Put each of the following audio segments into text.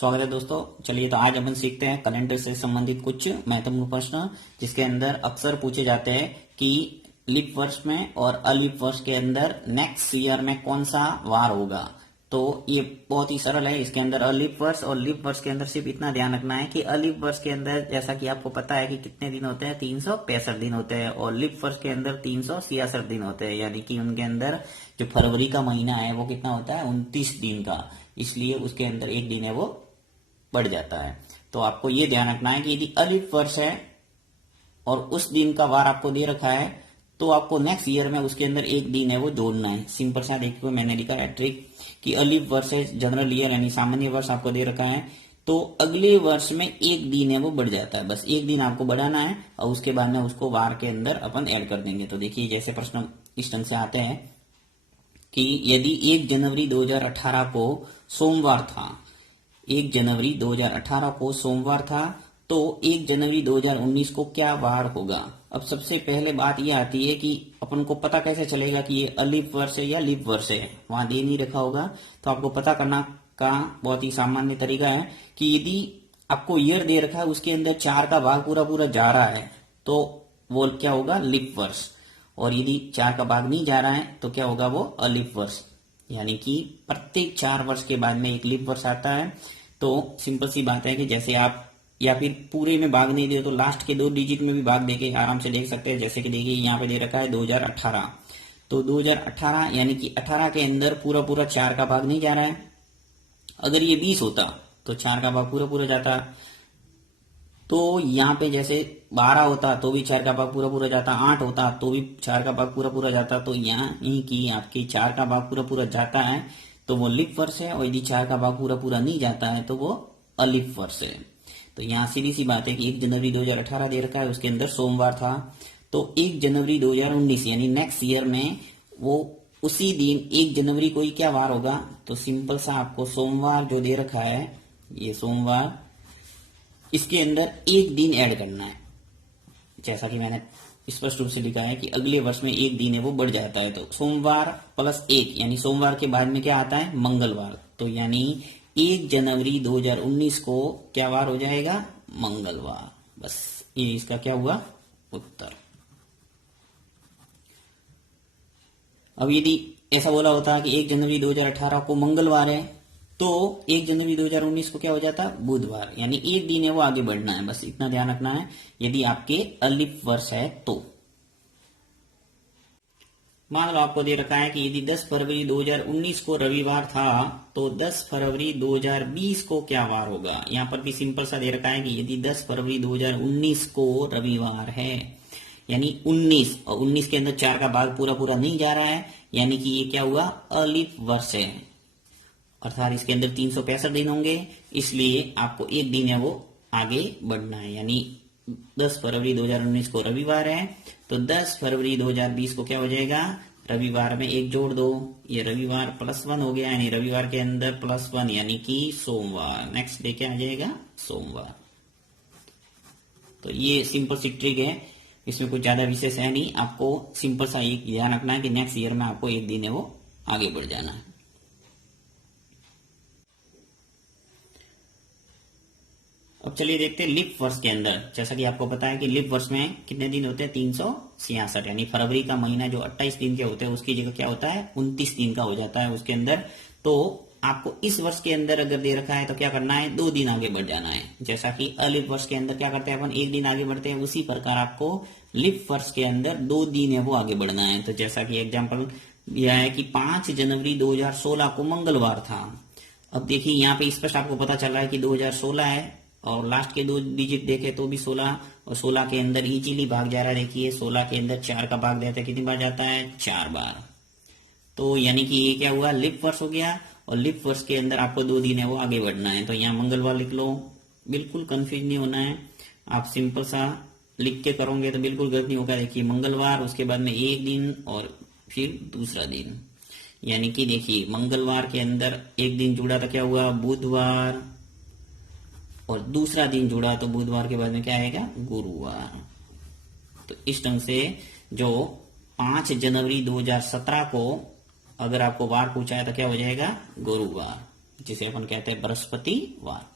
स्वागत है दोस्तों। चलिए तो आज अपन सीखते हैं कैलेंडर से संबंधित कुछ महत्वपूर्ण प्रश्न, जिसके अंदर अक्सर पूछे जाते हैं कि लीप वर्ष में और अलीप वर्ष के अंदर नेक्स्ट ईयर में कौन सा वार होगा। तो ये बहुत ही सरल है। इसके अंदर अलीप वर्ष और लीप वर्ष के अंदर सिर्फ इतना ध्यान रखना है कि अलीप वर्ष के अंदर जैसा कि आपको पता है कि कितने दिन होते हैं, 365 दिन होते हैं, और लीप वर्ष के अंदर 366 दिन होते हैं। यानी कि उनके अंदर जो फरवरी का महीना है वो कितना होता है, 29 दिन का। इसलिए उसके अंदर एक दिन है वो बढ़ जाता है। तो आपको ये ध्यान रखना है कि यदि अलीप वर्ष है और उस दिन का वार आपको दे रखा है तो आपको नेक्स्ट ईयर में उसके अंदर एक दिन है वो जोड़ना है। सिंपल सा देखिए, मैंने लिखा है ट्रिक कि अलीप वर्ष है, जनरल ईयर यानी सामान्य वर्ष आपको दे रखा है, तो अगले वर्ष में एक दिन है वो बढ़ जाता है। बस एक दिन आपको बढ़ाना है और उसके बाद में उसको वार के अंदर अपन ऐड कर देंगे। तो देखिए जैसे प्रश्न इस ढंग से आते हैं कि यदि 1 जनवरी 2018 को सोमवार था, 1 जनवरी 2018 को सोमवार था, तो 1 जनवरी 2019 को क्या वार होगा। अब सबसे पहले बात यह आती है कि अपन को पता कैसे चलेगा कि ये अलीप वर्ष है या लीप वर्ष है। वहां दे नहीं रखा होगा तो आपको पता करना का बहुत ही सामान्य तरीका है कि यदि आपको ईयर दे रखा है उसके अंदर 4 का भाग पूरा पूरा जा रहा है तो वो क्या होगा, लीप वर्ष। और यदि 4 का भाग नहीं जा रहा है तो क्या होगा, वो अलीप वर्ष। यानी कि प्रत्येक 4 वर्ष के बाद में एक लीप वर्ष आता है। तो सिंपल सी बात है कि जैसे आप या फिर पूरे में भाग नहीं दे तो लास्ट के 2 डिजिट में भी भाग देके आराम से देख सकते हैं। जैसे कि देखिए यहाँ पे दे रखा है 2018, तो 2018 यानी कि 18 के अंदर पूरा पूरा 4 का भाग नहीं जा रहा है। अगर ये 20 होता तो 4 का भाग पूरा पूरा जाता। तो यहाँ पे जैसे 12 होता तो भी 4 का भाग पूरा पूरा जाता, 8 होता तो भी 4 का भाग पूरा पूरा जाता। तो यहाँ की आपके 4 का भाग पूरा पूरा जाता है तो वो लीप वर्ष है, और यदि 4 का भाग पूरा पूरा नहीं जाता है तो वो अलीप वर्ष है। तो यहाँ सीधी सी बात है कि 1 जनवरी 2018 दे रखा है, उसके अंदर सोमवार था, तो 1 जनवरी 2019 यानी नेक्स्ट ईयर में वो उसी दिन 1 जनवरी को ही क्या वार होगा। तो सिंपल सा आपको सोमवार जो दे रखा है, ये सोमवार, इसके अंदर एक दिन ऐड करना है। जैसा कि मैंने स्पष्ट रूप से लिखा है कि अगले वर्ष में एक दिन है वो बढ़ जाता है। तो सोमवार प्लस 1 यानी सोमवार के बाद में क्या आता है, मंगलवार। तो यानी 1 जनवरी 2019 को क्या वार हो जाएगा, मंगलवार। बस ये इसका क्या हुआ, उत्तर। अब यदि ऐसा बोला होता कि 1 जनवरी 2018 को मंगलवार है तो 1 जनवरी 2019 को क्या हो जाता, बुधवार। यानी एक दिन है वो आगे बढ़ना है, बस इतना ध्यान रखना है यदि आपके अलीप वर्ष है तो। मान लो आपको दे रखा है कि यदि 10 फरवरी 2019 को रविवार था तो 10 फरवरी 2020 को क्या वार होगा। यहाँ पर भी सिंपल सा दे रखा है कि यदि 10 फरवरी 2019 को रविवार है, यानी 19, और 19 के अंदर 4 का भाग पूरा पूरा नहीं जा रहा है, यानी कि ये क्या हुआ, अलीप वर्ष है। अर्थात इसके अंदर 365 दिन होंगे, इसलिए आपको एक दिन है वो आगे बढ़ना है। यानी 10 फरवरी 2019 को रविवार है तो 10 फरवरी 2020 को क्या हो जाएगा, रविवार में एक जोड़ दो, ये रविवार +1 हो गया, यानी रविवार के अंदर +1 यानी कि सोमवार। नेक्स्ट डे क्या आ जाएगा, सोमवार। तो ये सिंपल सी ट्रिक है, इसमें कुछ ज्यादा विशेष है नहीं। आपको सिंपल सा एक ध्यान रखना है कि नेक्स्ट ईयर में आपको एक दिन है वो आगे बढ़ जाना है। अब चलिए देखते हैं लीप वर्ष के अंदर। जैसा कि आपको पता है कि लीप वर्ष में कितने दिन होते हैं, 366, यानी फरवरी का महीना जो 28 दिन के होते हैं उसकी जगह क्या होता है, 29 दिन का हो जाता है उसके अंदर। तो आपको इस वर्ष के अंदर अगर दे रखा है तो क्या करना है, 2 दिन आगे बढ़ जाना है। जैसा कि अलीप वर्ष के अंदर क्या करते हैं अपन, एक दिन आगे बढ़ते हैं, उसी प्रकार आपको लीप वर्ष के अंदर 2 दिन है वो आगे बढ़ना है। तो जैसा कि एग्जाम्पल दिया है कि 5 जनवरी 2016 को मंगलवार था। अब देखिए यहाँ पे स्पष्ट आपको पता चल रहा है कि 2016 है, और लास्ट के 2 डिजिट देखे तो भी 16, और 16 के अंदर इजीली भाग जा रहा है। देखिए 16 के अंदर 4 का भाग देता है, कितनी बार जाता है, 4 बार। तो यानी कि ये क्या हुआ, लीप वर्ष हो गया, और लीप वर्ष के अंदर आपको 2 दिन है वो आगे बढ़ना है। तो यहाँ मंगलवार लिख लो, बिल्कुल कंफ्यूज नहीं होना है। आप सिंपल सा लिख के करोगे तो बिल्कुल गलत नहीं होगा। देखिए मंगलवार, उसके बाद में एक दिन और फिर दूसरा दिन, यानी कि देखिए मंगलवार के अंदर एक दिन जुड़ा तो क्या हुआ, बुधवार, और दूसरा दिन जुड़ा तो बुधवार के बाद में क्या आएगा, गुरुवार। तो इस ढंग से जो 5 जनवरी 2017 को अगर आपको वार पूछा है तो क्या हो जाएगा, गुरुवार, जिसे अपन कहते हैं बृहस्पतिवार।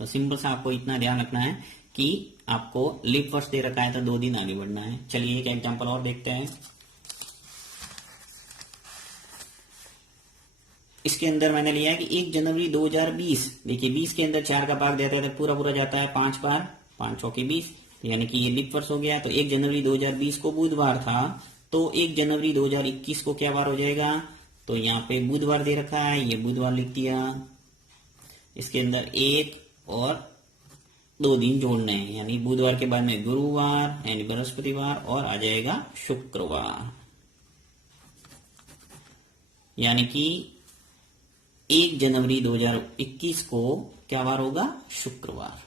तो सिंपल सा आपको इतना ध्यान रखना है कि आपको लीप वर्ष दे रखा है तो 2 दिन आगे बढ़ना है। चलिए एक एग्जांपल और देखते हैं। इसके अंदर मैंने लिया है कि 1 जनवरी 2020, देखिए 20 के अंदर 4 का भाग देता है तो पूरा पूरा जाता है 5 बार, 5 चौके 20, यानी कि ये लीप वर्ष हो गया। तो 1 जनवरी 2020 को बुधवार था, तो 1 जनवरी 2021 को क्या बार हो जाएगा, तो यहाँ पे बुधवार दे रखा है, ये बुधवार लिख दिया। इसके अंदर 1 और 2 दिन जोड़ने हैं, यानी बुधवार के बाद में गुरुवार यानी बृहस्पतिवार और आ जाएगा शुक्रवार, यानी कि 1 जनवरी 2021 को क्या वार होगा, शुक्रवार।